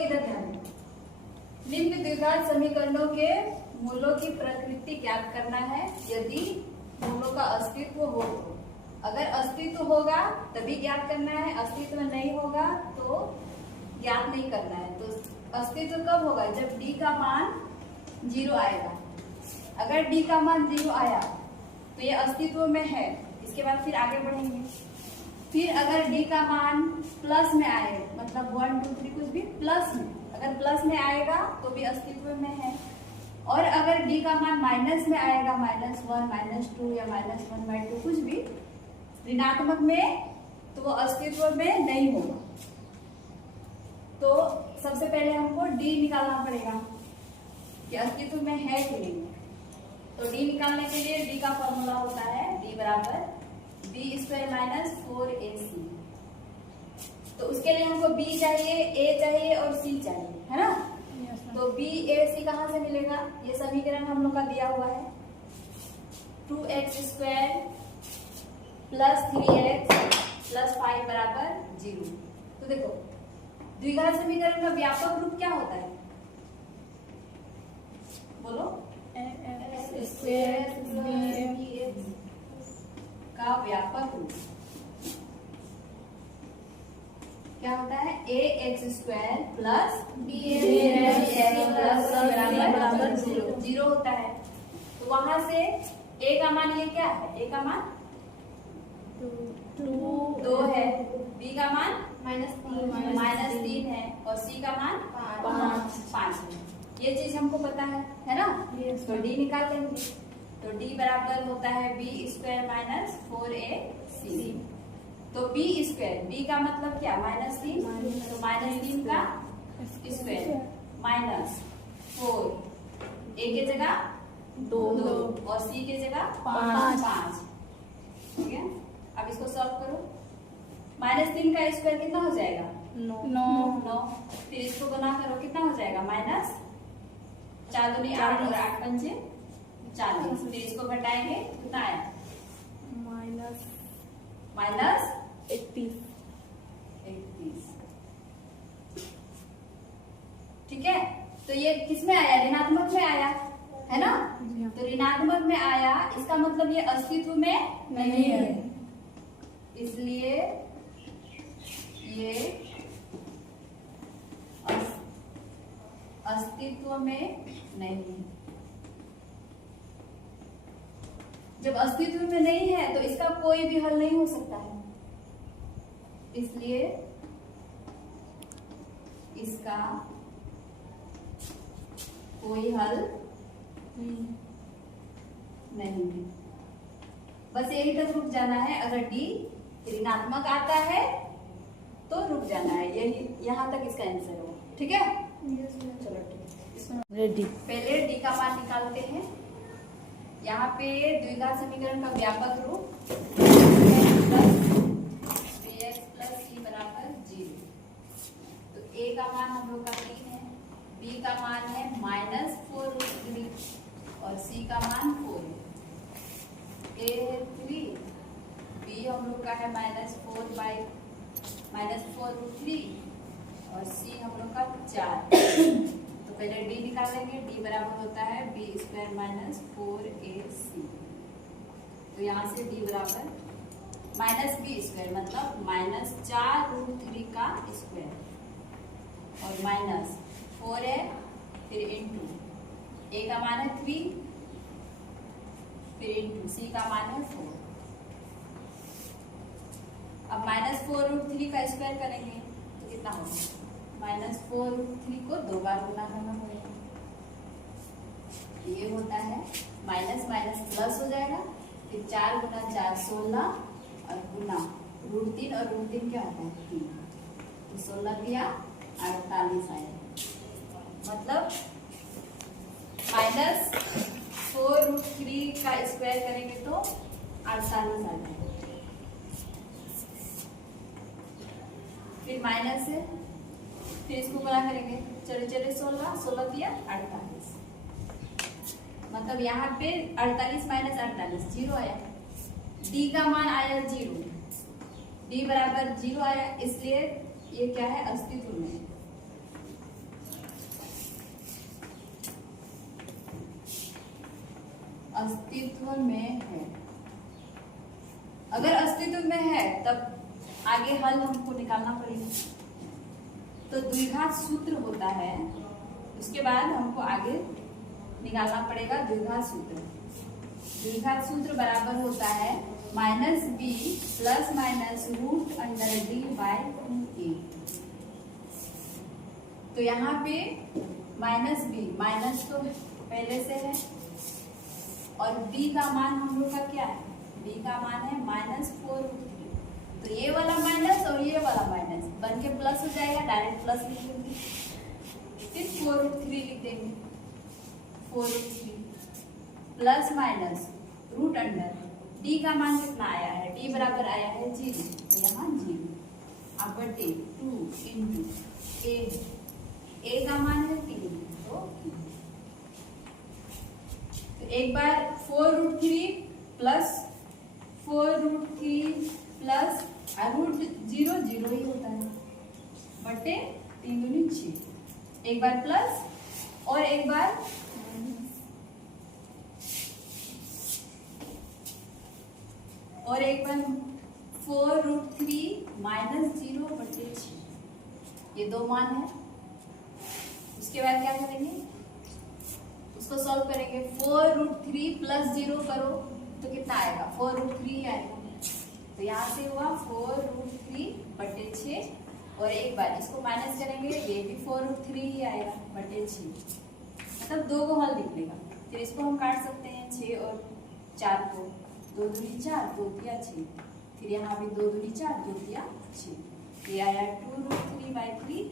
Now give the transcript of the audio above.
लोग इधर ध्यान दें। निम्न द्विघात समीकरणों के मूलों की प्रकृति ज्ञात करना है यदि मूलों का अस्तित्व हो तो। अगर अस्तित्व होगा तभी ज्ञात करना है, अस्तित्व नहीं होगा तो ज्ञात नहीं करना है। तो अस्तित्व कब होगा? जब d का मान 0 आएगा। अगर d का मान 0 आया तो ये अस्तित्व में है। इसके बाद फिर आगे बढ़ेंगे। फिर अगर d का मान प्लस में आए, मतलब 1 2 3 कुछ भी प्लस में, अगर प्लस में आएगा तो भी अस्तित्व में है। और अगर d का मान माइनस में आएगा, -1 -2 या -1/2 कुछ भी ऋणात्मक में, तो वो अस्तित्व में नहीं होगा। तो सबसे पहले हमको d निकालना पड़ेगा कि अस्तित्व में है कि नहीं। तो d निकालने के लिए d का फॉर्मूला होता है d बराबर b² - 4ac। तो उसके लिए हमको b चाहिए, a चाहिए और c चाहिए, है ना। तो b a c कहाँ से मिलेगा? ये समीकरण हम लोग का दिया हुआ है 2x² + 3x + 5 बराबर 0। तो देखो द्विघात समीकरण का व्यापक रूप क्या होता है? बोलो। का व्यापक रूप क्या होता है? ax² + bx बराबर 0 होता है। तो वहां से a का मान ये क्या है? a का मान 2 है, b का मान -3 है और c का मान 5 है। ये चीज हमको पता है ना। तो d निकाल लेंगे। तो d बराबर होता है b² - 4ac। तो b² का मतलब क्या? -3, तो -3 का स्क्वायर -4, a के जगह 2 और c के जगह 5। ठीक है, अब इसको सॉल्व करो। -3 का स्क्वायर कितना हो जाएगा? 9। फिर इसको गुना करो, कितना हो जाएगा? -4 दूनी 8 और 8 पंचे 40। फिर इसको घटाएंगे, कितना आया? -31। ठीक है, तो ये किस में आया? ऋणात्मक में आया, है ना। तो ऋणात्मक में आया, इसका मतलब ये अस्तित्व में नहीं है, इसलिए ये अस्तित्व में नहीं है। जब अस्तित्व में नहीं है तो इसका कोई भी हल नहीं हो सकता है, इसलिए इसका कोई हल नहीं है। बस यही तक रुक जाना है। अगर d ऋणात्मक आता है तो रुक जाना है, यही यहाँ तक इसका आंसर होगा। ठीक है, चलो ठीक है। रेडी। पहले d का मान निकालते हैं। यहाँ पे द्विघात समीकरण का व्यापक रूप bx + c बराबर 0। तो a का मान हम लोग का 3 है, b का मान है -4√3 और c का मान 4 है। a है 3, b हम लोग का है -4√3 और c हम लोग का 4। तो पहले d निकालेंगे। d बराबर होता है b² - 4ac। तो यहाँ से d बराबर -b² मतलब -4√3 का स्क्वायर और -4 है, फिर इंटू a का मान है 3, फिर इंटू c का मान है 4। अब -4√3 का स्क्वायर करेंगे तो कितना होगा? -4√3 को 2 बार गुना करना पड़ेगा। ये होता है माइनस प्लस हो जाएगा, फिर 4 गुना 4 16 और गुना √3 और √3 क्या होता है? 3। तो 16 दिया 48 आया, मतलब -4√3 का स्क्वायर करेंगे तो 48 आ जाएगा। फिर माइनस है, फिर इसको गुणा करेंगे, चले 16 दिया 48, मतलब यहाँ पे 48 माइनस 48 0 आया। d का मान आया 0, d बराबर 0 आया, इसलिए ये क्या है? अस्तित्व में। अस्तित्व में है। अगर अस्तित्व में है तब आगे हल हमको निकालना पड़ेगा। तो द्विघात सूत्र होता है, उसके बाद हमको आगे निकालना पड़ेगा द्विघात सूत्र। द्विघात सूत्र बराबर होता है -b प्लस माइनस √d/2a। तो यहाँ पे -b माइनस तो पहले से है और b का मान हम लोग का क्या है, b का मान है -4√3। तो ये वाला माइनस और ये वाला माइनस बन के प्लस हो जाएगा, डायरेक्ट प्लस लिख देंगे, फिर 4√3 लिख देंगे। 4√3 plus minus root under d का मान कितना आया है, d बराबर आया है 0, तो यहाँ 0 अब बटे 2 इंटू a का मान है 3, तो एक बार 4√3 प्लस 4√3 प्लस √0 0 ही होता है बटे 3 दूनी 6, एक बार प्लस और एक बार और एक बार 4√3 माइनस 0 बटे 6, ये दो मान है। उसके बाद क्या करेंगे, उसको सॉल्व करेंगे। 4√3 प्लस 0 करो तो कितना आएगा, 4√3 आएगा। तो यहाँ से हुआ 4√3 बटे 6 और एक बार इसको माइनस करेंगे, ये भी 4√3 ही आएगा बटे 6, मतलब दो को हल निकलेगा। फिर इसको हम काट सकते हैं 6 और 4 को, 2 दूनी 4 2 तिया 6, फिर यहाँ भी 2 दूनी 4 2 तिया 6, ये आया 2√3/3